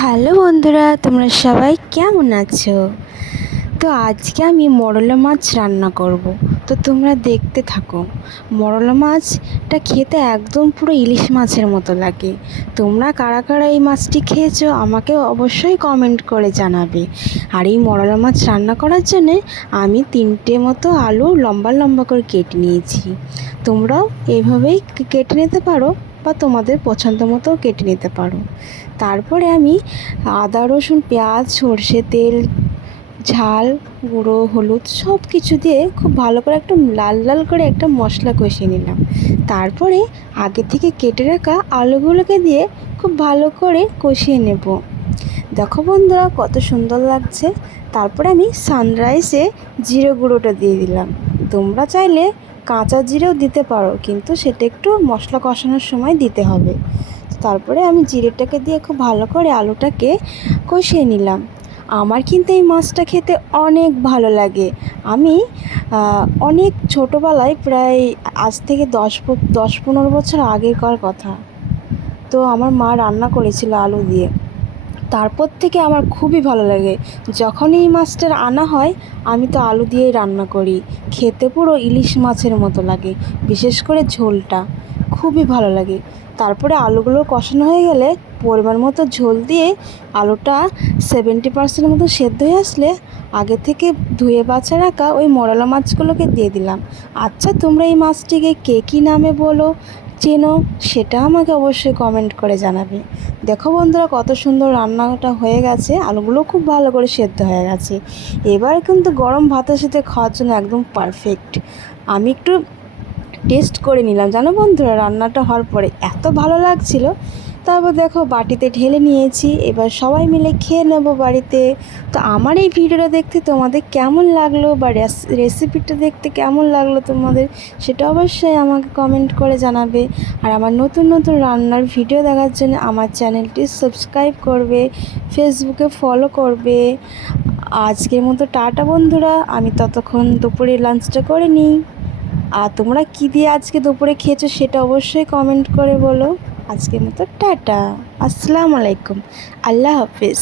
Hello বন্ধুরা, তোমরা সবাই কেমন আছো? তো আজকে আমি মরলা মাছ রান্না করব। তো তোমরা দেখতে থাকো। মরলা মাছটা খেতে একদম পুরো ইলিশ মাছের মতো লাগে। তোমরা কারা কারা এই মাছটি খেয়েছো আমাকে অবশ্যই কমেন্ট করে জানাবে। আর এই মরলা মাছ রান্না করার জন্যে আমি 3টে মতো আলু লম্বা লম্বা করে কেটে নিয়েছি। তোমরাও এইভাবেই কেটে নিতে পারো বা তোমাদের পছন্দ মতো কেটে নিতে পারো। তারপরে আমি আদা রসুন পেঁয়াজ সর্ষে তেল ঝাল গুঁড়ো হলুদ সব কিছু দিয়ে খুব ভালো করে একটা লাল লাল করে একটা মশলা কষিয়ে নিলাম। তারপরে আগে থেকে কেটে রাখা আলুগুলোকে দিয়ে খুব ভালো করে কষিয়ে নেব। দেখো বন্ধুরা কত সুন্দর লাগছে। তারপরে আমি সানরাইসে জিরে গুঁড়োটা দিয়ে দিলাম। তোমরা চাইলে কাঁচা জিরেও দিতে পারো, কিন্তু সেটা একটু মশলা কষানোর সময় দিতে হবে। তারপরে আমি জিরেটাকে দিয়ে খুব ভালো করে আলুটাকে কষিয়ে নিলাম। আমার কিন্তু এই মাছটা খেতে অনেক ভালো লাগে। আমি অনেক ছোটোবেলায় প্রায় আজ থেকে 10-15 বছর আগেকার কথা, তো আমার মা রান্না করেছিল আলু দিয়ে। তারপর থেকে আমার খুবই ভালো লাগে। যখনই এই মাছটার আনা হয় আমি তো আলু দিয়েই রান্না করি। খেতে পুরো ইলিশ মাছের মতো লাগে, বিশেষ করে ঝোলটা খুবই ভালো লাগে। তারপরে আলুগুলো কষানো হয়ে গেলে পরিমাণ মতো ঝোল দিয়ে আলুটা 70% মতো সেদ্ধ হয়ে আসলে আগে থেকে ধুয়ে বাছা রাখা ওই মরলা মাছগুলোকে দিয়ে দিলাম। আচ্ছা, তোমরা এই মাছটিকে কে কী নামে বলো চেনো সেটা আমাকে অবশ্যই কমেন্ট করে জানাবে। দেখো বন্ধুরা কত সুন্দর রান্নাটা হয়ে গেছে, আলুগুলো খুব ভালো করে সেদ্ধ হয়ে গেছে। এবার কিন্তু গরম ভাতের সাথে খাওয়ার জন্য একদম পারফেক্ট। আমি একটু টেস্ট করে নিলাম, জানো বন্ধুরা, রান্নাটা হওয়ার পরে এত ভালো লাগছিল। তারপর দেখো বাটিতে ঢেলে নিয়েছি, এবার সবাই মিলে খেয়ে নেব বাড়িতে। তো আমার এই ভিডিওটা দেখতে তোমাদের কেমন লাগলো বা রেসিপিটা দেখতে কেমন লাগলো তোমাদের, সেটা অবশ্যই আমাকে কমেন্ট করে জানাবে। আর আমার নতুন নতুন রান্নার ভিডিও দেখার জন্য আমার চ্যানেলটি সাবস্ক্রাইব করবে, ফেসবুকে ফলো করবে। আজকের মতো টাটা বন্ধুরা, আমি ততক্ষণ দুপুরে লাঞ্চটা করে নিই। আর তোমরা কী দিয়ে আজকে দুপুরে খেয়েছো সেটা অবশ্যই কমেন্ট করে বলো। আজকের মতো টাটা, আসসালামু আলাইকুম, আল্লাহ হাফিজ।